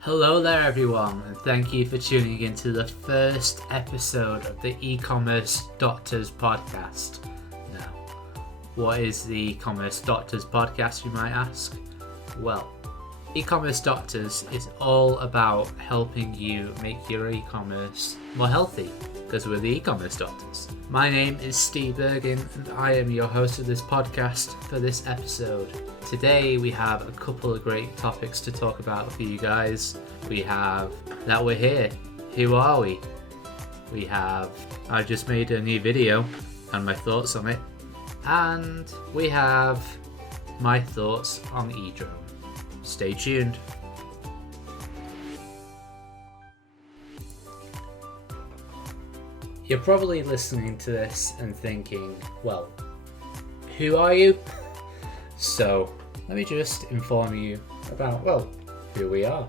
Hello there everyone, and thank you for tuning into the first episode of the Ecommerce Doctors podcast. Now, what is the Ecommerce Doctors podcast, you might ask? Well, Ecommerce Doctors is all about helping you make your e-commerce more healthy, because we're the Ecommerce Doctors. My name is Steve Bergen, and I am your host of this podcast for this episode. Today we have a couple of great topics to talk about for you guys. We have that we're here. Who are we? We have I just made a new video and my thoughts on it. And we have my thoughts on eDrone. Stay tuned. You're probably listening to this and thinking, well, who are you? So, let me just inform you about, who we are.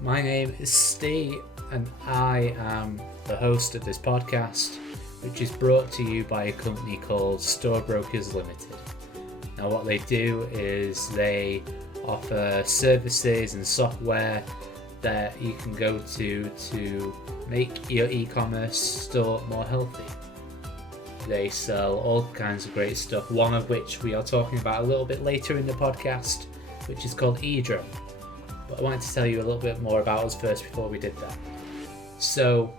My name is Steve, and I am the host of this podcast, which is brought to you by a company called Storebrokers Limited. Now, what they do is they offer services and software that you can go to make your e-commerce store more healthy. They sell all kinds of great stuff, one of which we are talking about a little bit later in the podcast, which is called eDrone. But I wanted to tell you a little bit more about us first before we did that. So,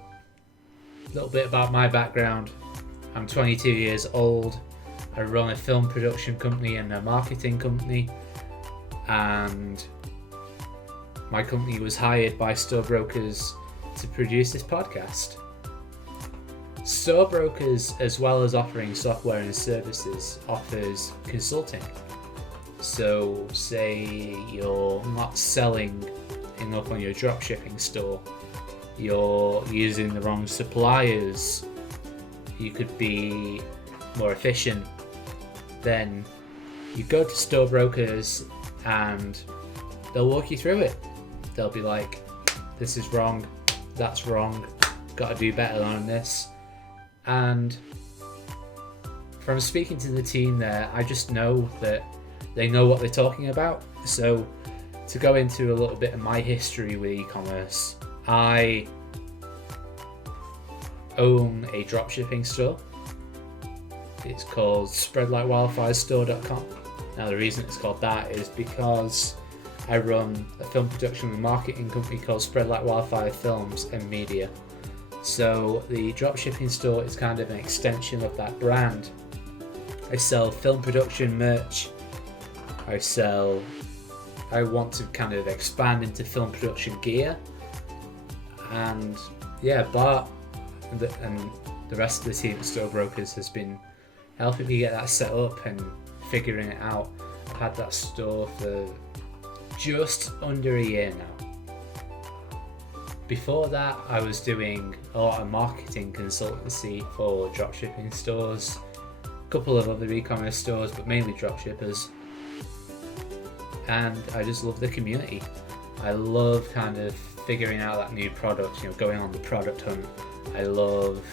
a little bit about my background. I'm 22 years old. I run a film production company and a marketing company, and my company was hired by Storebrokers to produce this podcast. Storebrokers, as well as offering software and services, offers consulting. So say you're not selling enough on your dropshipping store, you're using the wrong suppliers, you could be more efficient, then you go to Storebrokers and they'll walk you through it. They'll be like, this is wrong, that's wrong, got to do better on this. And from speaking to the team there, I just know that they know what they're talking about. So to go into a little bit of my history with e-commerce, I own a dropshipping store. It's called spreadlikewildfirestore.com. Now the reason it's called that is because I run a film production and marketing company called Spread Like Wildfire Films and Media. So the dropshipping store is kind of an extension of that brand. I sell film production merch. I want to kind of expand into film production gear. And yeah, Bart and the rest of the team at Storebrokers has been helping me get that set up and figuring it out. I've had that store for just under a year now. Before that, I was doing a lot of marketing consultancy for dropshipping stores, a couple of other e-commerce stores, but mainly dropshippers. And I just love the community. I love kind of figuring out that new product, going on the product hunt. I love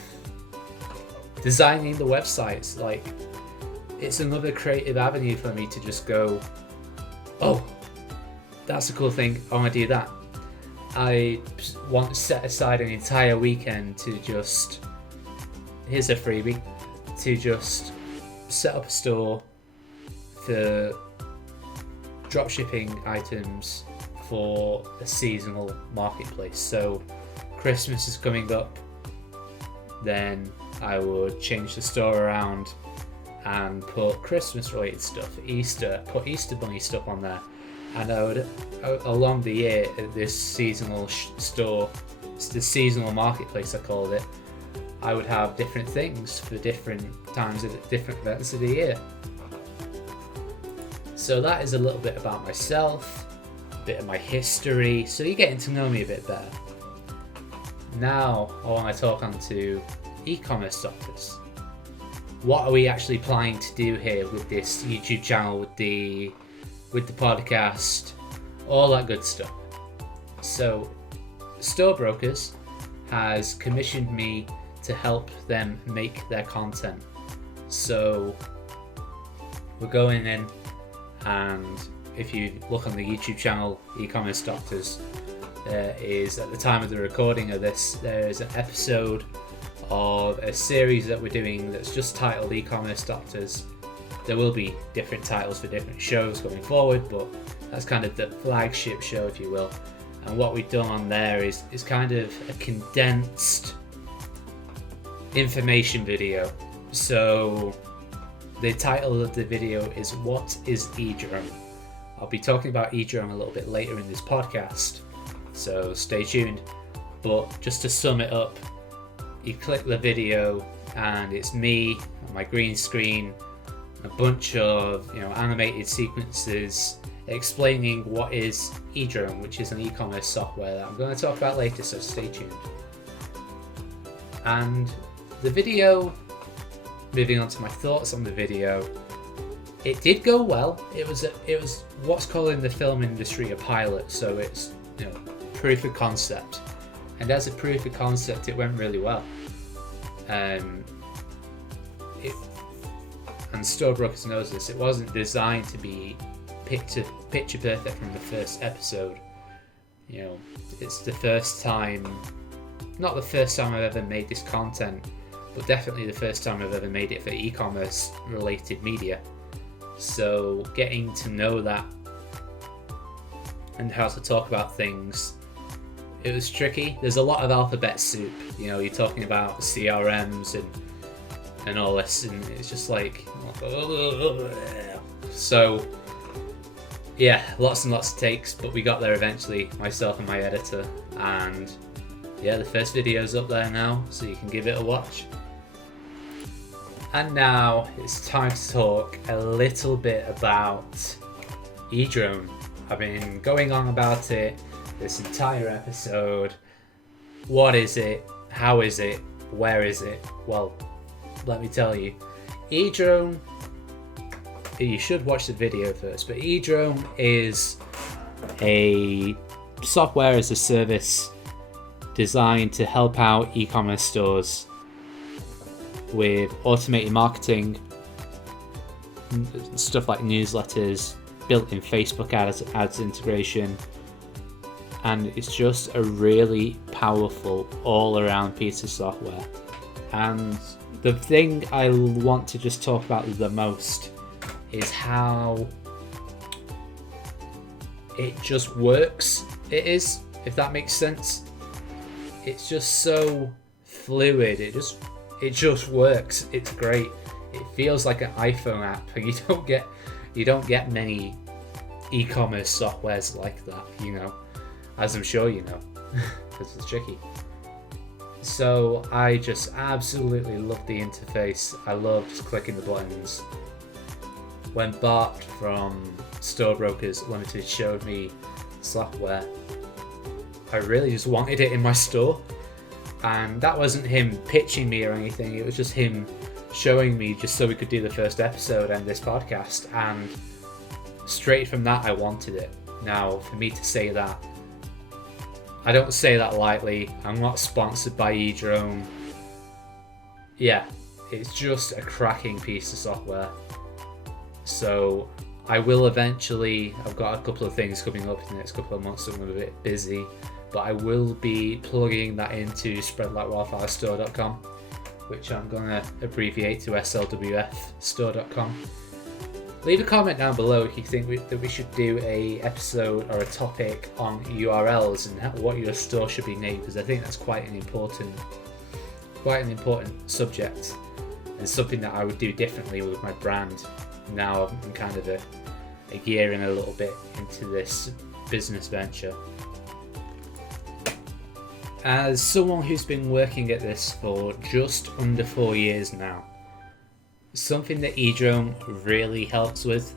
designing the websites. Like, it's another creative avenue for me to just go, oh, that's a cool thing, I want to do that. I want to set aside an entire weekend to just, here's a freebie, to just set up a store for dropshipping items for a seasonal marketplace. So Christmas is coming up, then I would change the store around and put Christmas related stuff, Easter, put Easter bunny stuff on there. And I would, along the year, at this seasonal store, the seasonal marketplace I called it, I would have different things for different times at different events of the year. So that is a little bit about myself, a bit of my history, so you're getting to know me a bit better. Now I want to talk on to e-commerce doctors. What are we actually planning to do here with this YouTube channel, with the podcast, all that good stuff? So Storebrokers has commissioned me to help them make their content. So we're going in, and if you look on the YouTube channel Ecommerce Doctors, there is, at the time of the recording of this, there is an episode of a series that we're doing that's just titled E-Commerce Doctors. There will be different titles for different shows going forward, but that's kind of the flagship show, if you will. And what we've done on there is kind of a condensed information video. So the title of the video is What is eDrone? I'll be talking about eDrone a little bit later in this podcast, so stay tuned. But just to sum it up, you click the video and it's me on my green screen, a bunch of animated sequences explaining what is eDrone, which is an e-commerce software that I'm going to talk about later, so stay tuned. And the video, moving on to my thoughts on the video, it did go well. It was what's called in the film industry a pilot, so it's proof of concept. And as a proof of concept, it went really well. And Storebrokers knows this. It wasn't designed to be picture perfect from the first episode. It's the first time, not the first time I've ever made this content, but definitely the first time I've ever made it for e-commerce related media. So getting to know that and how to talk about things, it was tricky. There's a lot of alphabet soup. You're talking about CRMs and all this, and it's just like, so yeah, lots and lots of takes, but we got there eventually, myself and my editor, and yeah, the first video's up there now, so you can give it a watch. And now it's time to talk a little bit about eDrone. I've been going on about it this entire episode. What is it? How is it? Where is it? Well, let me tell you. eDrone, you should watch the video first, but eDrone is a software as a service designed to help out e-commerce stores with automated marketing, stuff like newsletters, built-in Facebook ads integration, and it's just a really powerful all-around piece of software. And the thing I want to just talk about the most is how it just works. It is, if that makes sense. It's just so fluid. It just works. It's great. It feels like an iPhone app, and you don't get many e-commerce softwares like that, as I'm sure you know, because it's tricky. So I just absolutely love the interface. I love just clicking the buttons. When Bart from Storebrokers Limited showed me software, I really just wanted it in my store. And that wasn't him pitching me or anything, it was just him showing me just so we could do the first episode and this podcast, and straight from that I wanted it. Now, for me to say that, I don't say that lightly. I'm not sponsored by eDrone. Yeah, it's just a cracking piece of software. So I will eventually, I've got a couple of things coming up in the next couple of months, so I'm a bit busy, but I will be plugging that into spreadlikewildfirestore.com, which I'm going to abbreviate to slwfstore.com. Leave a comment down below if you think that we should do a episode or a topic on URLs and what your store should be named, because I think that's quite an important subject, and something that I would do differently with my brand. Now I'm kind of a gearing a little bit into this business venture. As someone who's been working at this for just under 4 years now, something that eDrone really helps with,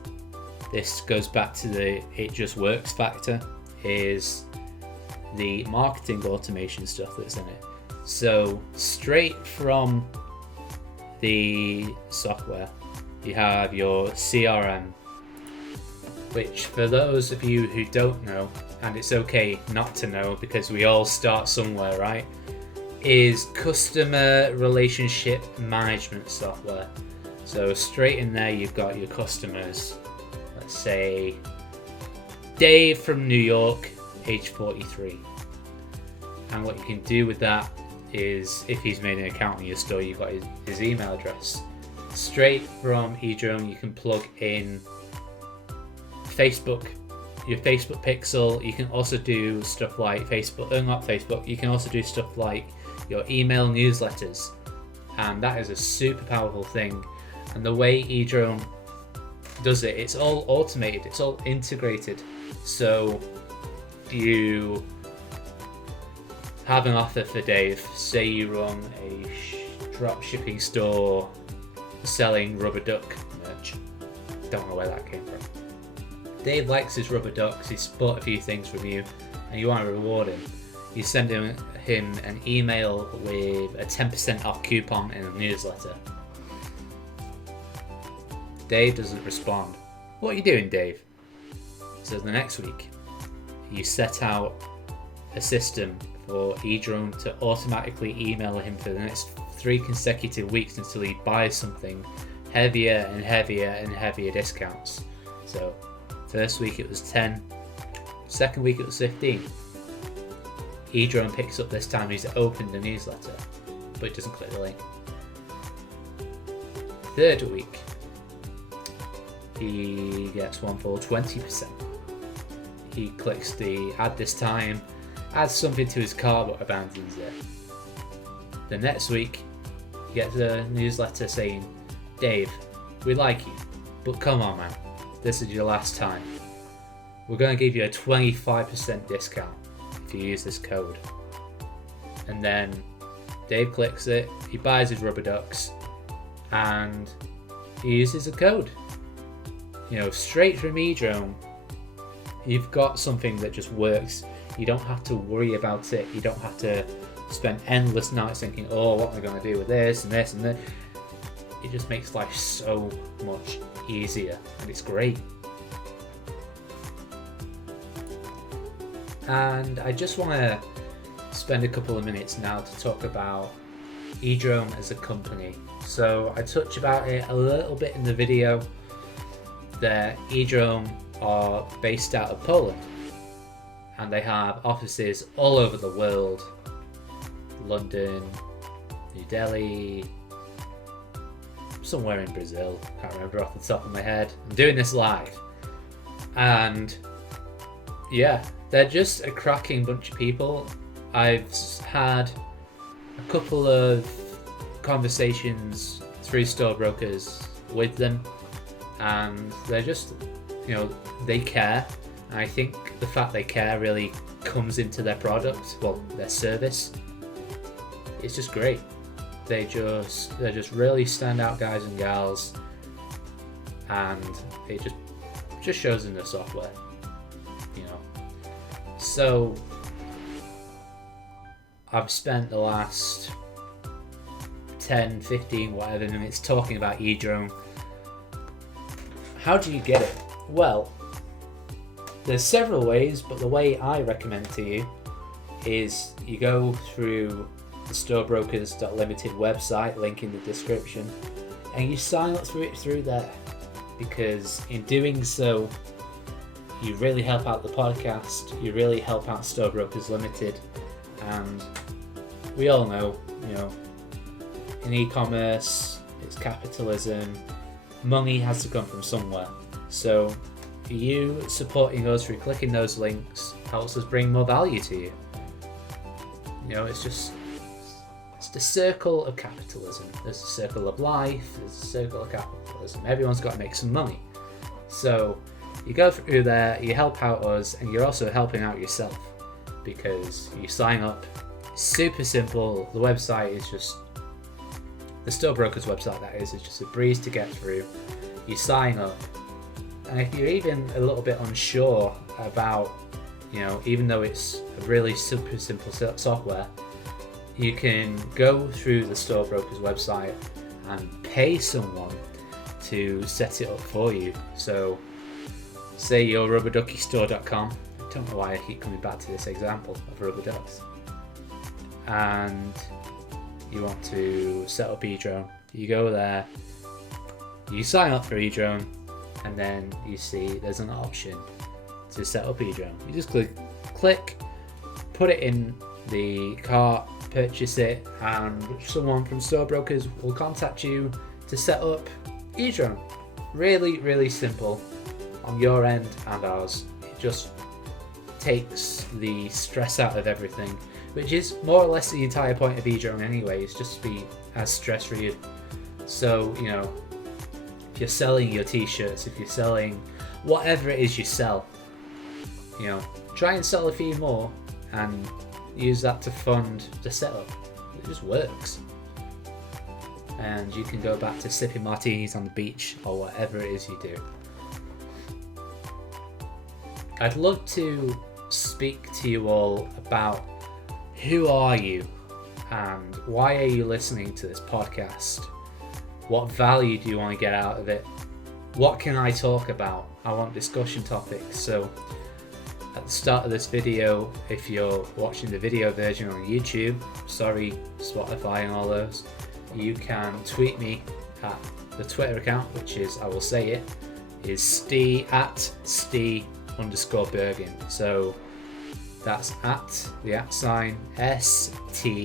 this goes back to the it just works factor, is the marketing automation stuff that's in it. So straight from the software, you have your CRM, which for those of you who don't know, and it's okay not to know because we all start somewhere, right, is customer relationship management software. So straight in there you've got your customers. Let's say Dave from New York age 43. And what you can do with that is, if he's made an account in your store, you've got his email address. Straight from eDrone, you can plug in Facebook, your Facebook pixel. You can also do stuff like you can also do stuff like your email newsletters, and that is a super powerful thing. And the way eDrone does it, it's all automated, it's all integrated. So you have an offer for Dave. Say you run a drop shipping store selling rubber duck merch. Don't know where that came from. Dave likes his rubber ducks, he's bought a few things from you, and you want to reward him. You send him an email with a 10% off coupon in a newsletter. Dave doesn't respond. What are you doing, Dave? So the next week, you set out a system for eDrone to automatically email him for the next 3 consecutive weeks until he buys something, heavier and heavier and heavier discounts. So first week it was 10, second week it was 15. eDrone picks up this time, he's opened the newsletter, but it doesn't click the link. Third week, he gets one for 20%. He clicks the add this time, adds something to his cart but abandons it. The next week, he gets a newsletter saying, Dave, we like you, but come on man, this is your last time. We're going to give you a 25% discount if you use this code. And then Dave clicks it, he buys his rubber ducks, and he uses a code. You know, straight from eDrone, you've got something that just works. You don't have to worry about it. You don't have to spend endless nights thinking, oh, what am I going to do with this and this and that. It just makes life so much easier, and it's great. And I just want to spend a couple of minutes now to talk about eDrone as a company. So I touched about it a little bit in the video. That eDrone are based out of Poland, and they have offices all over the world. London, New Delhi, somewhere in Brazil, can't remember off the top of my head. I'm doing this live, and yeah, they're just a cracking bunch of people. I've had a couple of conversations through store brokers with them, and they're just, you know, they care. And I think the fact they care really comes into their product, well, their service. It's just great. They're just really standout guys and gals, and it just shows in the software, you know. So I've spent the last 10, 15, whatever minutes talking about eDrone. How do you get it? Well, there's several ways, but the way I recommend to you is you go through the storebrokers.limited website, link in the description, and you sign up through there, because in doing so, you really help out the podcast, you really help out Store Brokers Limited, and we all know, you know, in e-commerce, it's capitalism, money has to come from somewhere. So you supporting us through clicking those links helps us bring more value to you. You know, it's the circle of capitalism. There's a circle of life, there's a circle of capitalism. Everyone's got to make some money. So you go through there, you help out us, and you're also helping out yourself, because you sign up. It's super simple. The website is just, the Store Brokers website that is just a breeze to get through. You sign up, and if you're even a little bit unsure about, you know, even though it's a really super simple software, you can go through the Store Brokers website and pay someone to set it up for you. So say you're rubberduckystore.com. I don't know why I keep coming back to this example of rubber ducks, and you want to set up eDrone. You go there, you sign up for eDrone, and then you see there's an option to set up eDrone. You just click click, put it in the cart, purchase it, and someone from Store Brokers will contact you to set up eDrone. Really, really simple on your end and ours. It just takes the stress out of everything, which is more or less the entire point of eDrone anyways, just to be as stress free. So, you know, if you're selling your t-shirts, if you're selling whatever it is you sell, you know, try and sell a few more and use that to fund the setup. It just works. And you can go back to sipping martinis on the beach or whatever it is you do. I'd love to speak to you all about who are you and why are you listening to this podcast? What value do you want to get out of it? What can I talk about? I want discussion topics. So at the start of this video, if you're watching the video version on YouTube, sorry, Spotify and all those, you can tweet me at the Twitter account, which is, I will say it, is @ste_Bergen. So that's at the @ STE_BERGIN.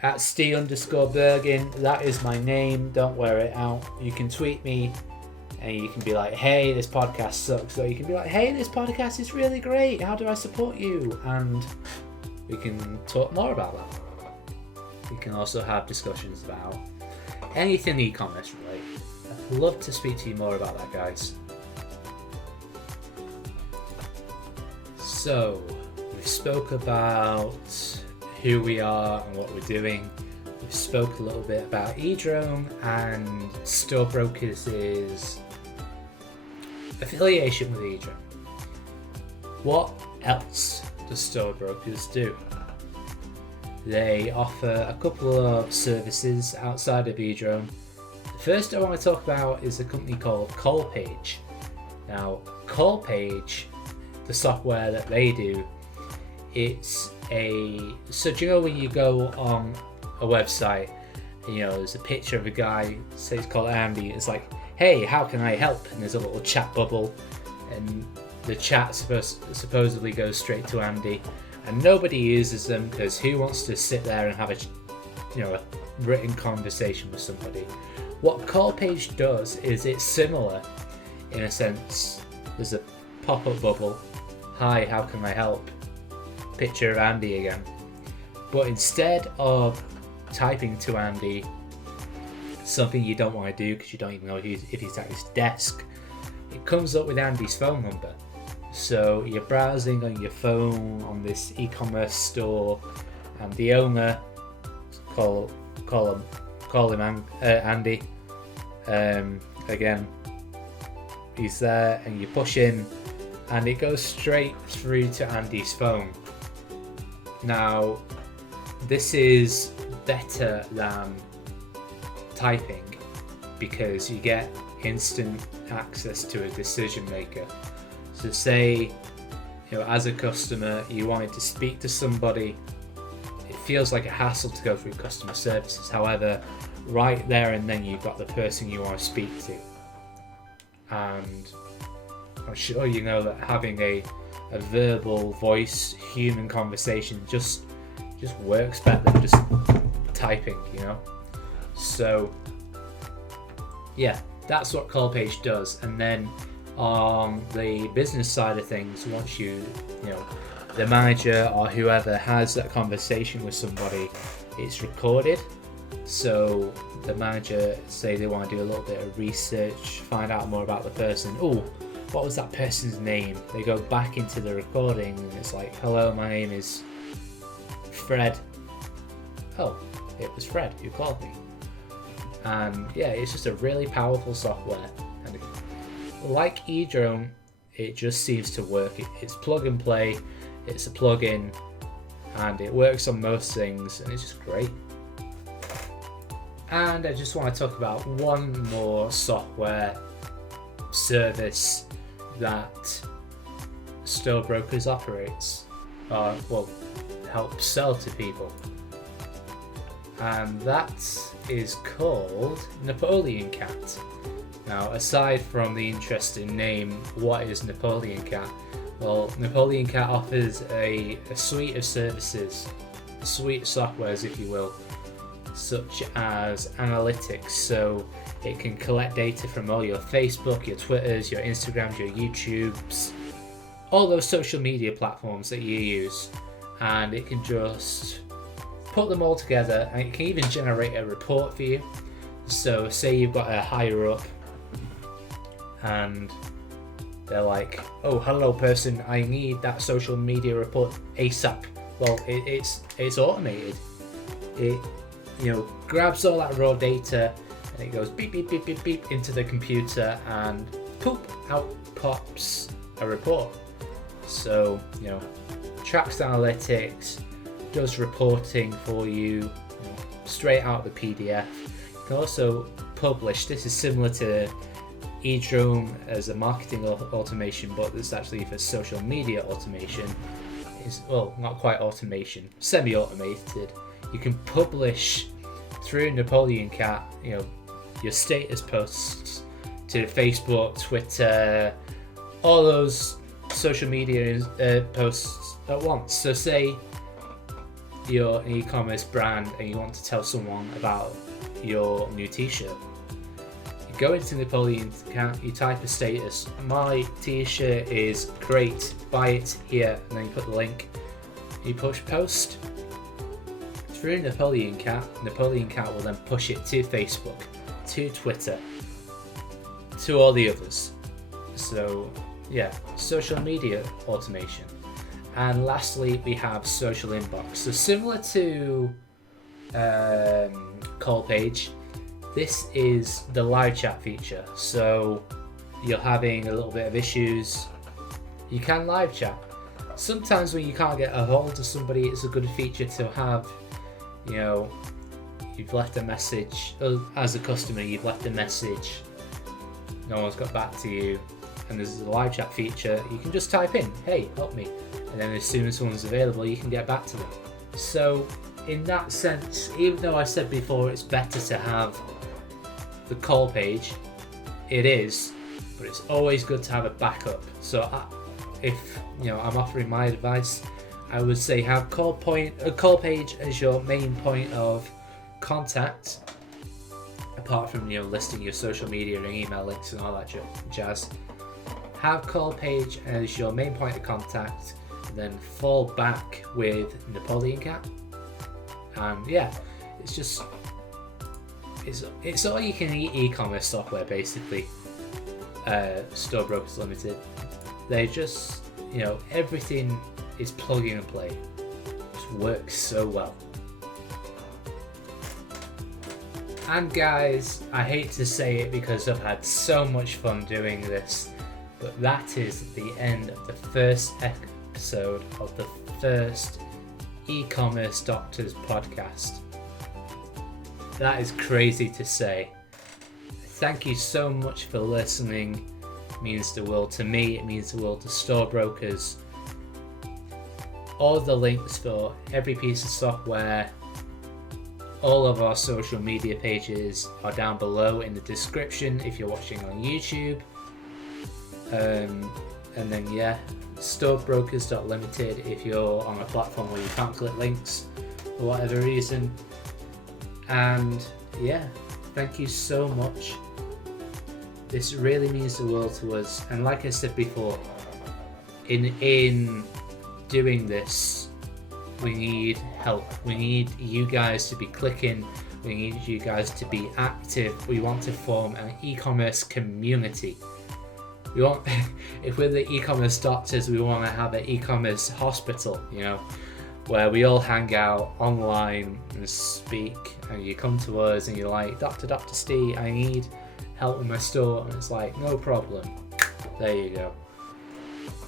At @ste_Bergen, that is my name, don't wear it out. You can tweet me and you can be like, hey, this podcast sucks, or you can be like, hey, this podcast is really great, how do I support you? And we can talk more about that. We can also have discussions about anything e-commerce related. I'd love to speak to you more about that, guys. So we spoke about who we are and what we're doing. We spoke a little bit about eDrone and Store Brokers' affiliation with eDrone. What else does Store Brokers do? They offer a couple of services outside of eDrone. The first I want to talk about is a company called Callpage. Now, Callpage, the software that they do, it's so do you know when you go on a website, you know, there's a picture of a guy, say he's called Andy, it's like, hey, how can I help? And there's a little chat bubble, and the chat supposedly goes straight to Andy, and nobody uses them because who wants to sit there and have a written conversation with somebody? What Callpage does is it's similar in a sense. There's a pop-up bubble, hi, how can I help? Picture of Andy again. But instead of typing to Andy, something you don't want to do because you don't even know if he's at his desk, it comes up with Andy's phone number. So you're browsing on your phone on this e-commerce store, and the owner, call him Andy. Again, he's there, and you push in, and it goes straight through to Andy's phone. Now, this is better than typing because you get instant access to a decision maker. So say, as a customer, you wanted to speak to somebody, it feels like a hassle to go through customer services. However, right there and then you've got the person you want to speak to. And I'm sure you know that having a verbal voice human conversation just works better than just typing, So yeah, that's what Callpage does. And then on the business side of things, once the manager or whoever has that conversation with somebody, it's recorded. So the manager, say they want to do a little bit of research, find out more about the person. Oh, what was that person's name? They go back into the recording and it's like, hello, my name is Fred. Oh, it was Fred who called me. And yeah, it's just a really powerful software. And like eDrone, it just seems to work. It's plug and play, it's a plug-in, and it works on most things, and it's just great. And I just want to talk about one more software service that Store Brokers operates, helps sell to people. And that is called Napoleon Cat. Now, aside from the interesting name, what is Napoleon Cat? Well, Napoleon Cat offers a suite of services, a suite of softwares, if you will, such as analytics. So it can collect data from all your Facebook, your Twitters, your Instagrams, your YouTubes, all those social media platforms that you use, and it can just put them all together, and it can even generate a report for you. So say you've got a higher up and they're like, oh, hello person, I need that social media report ASAP. Well, it's automated. It grabs all that raw data and it goes beep beep beep beep beep into the computer, and poop, out pops a report. So tracks the analytics, does reporting for you, straight out the PDF. You can also publish. This is similar to eDrone as a marketing automation, but it's actually for social media automation. It's, well, not quite automation, semi-automated. You can publish through Napoleon Cat, your status posts to Facebook, Twitter, all those social media posts at once. So say you're an e-commerce brand and you want to tell someone about your new t-shirt. You go into Napoleon Cat, you type a status, my t-shirt is great, buy it here, and then you put the link, you push post. Through Napoleon Cat will then push it to Facebook, to Twitter, to all the others. So yeah, social media automation. And lastly, we have social inbox. So similar to call page, this is the live chat feature. So you're having a little bit of issues, you can live chat. Sometimes when you can't get a hold of somebody, it's a good feature to have. You've left a message, as a customer, you've left a message, no one's got back to you, and there's a live chat feature. You can just type in, hey, help me, and then as soon as someone's available, you can get back to them. So in that sense, even though I said before it's better to have the call page, it is, but it's always good to have a backup. So if I'm offering my advice, I would say have call page as your main point of contact, apart from listing your social media and email links and all that jazz. Have call page as your main point of contact, and then fall back with Napoleon Cat. And yeah, it's all you can eat e-commerce software basically. Storebrokers Limited. They just everything is plug and play. It just works so well. And guys, I hate to say it because I've had so much fun doing this, but that is the end of the first episode of the first E-commerce Doctors podcast. That is crazy to say. Thank you so much for listening. It means the world to me, it means the world to storebrokers. All the links for every piece of software, all of our social media pages are down below in the description if you're watching on YouTube. And then yeah, storebrokers.limited if you're on a platform where you can't click links for whatever reason. And yeah, thank you so much. This really means the world to us. And like I said before, in doing this, we need help. We need you guys to be clicking. We need you guys to be active. We want to form an e-commerce community. We want, if we're the e-commerce doctors, we want to have an e-commerce hospital, where we all hang out online and speak, and you come to us and you're like, Dr. Steve, I need help with my store, and it's like, no problem. There you go.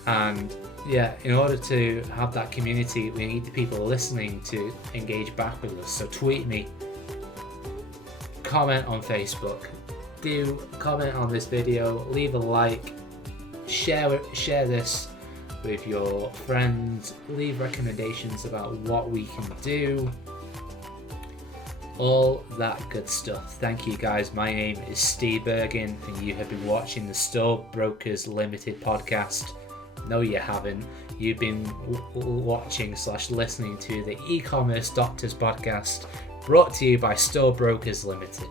And yeah, in order to have that community, we need the people listening to engage back with us. So tweet me, comment on Facebook, do comment on this video, leave a like, share this with your friends, leave recommendations about what we can do. all that good stuff. Thank you guys. My name is Steve Bergen and you have been watching the Store Brokers Limited podcast. No, you haven't. You've been watching/listening to the E-Commerce Doctors podcast, brought to you by Store Brokers Limited.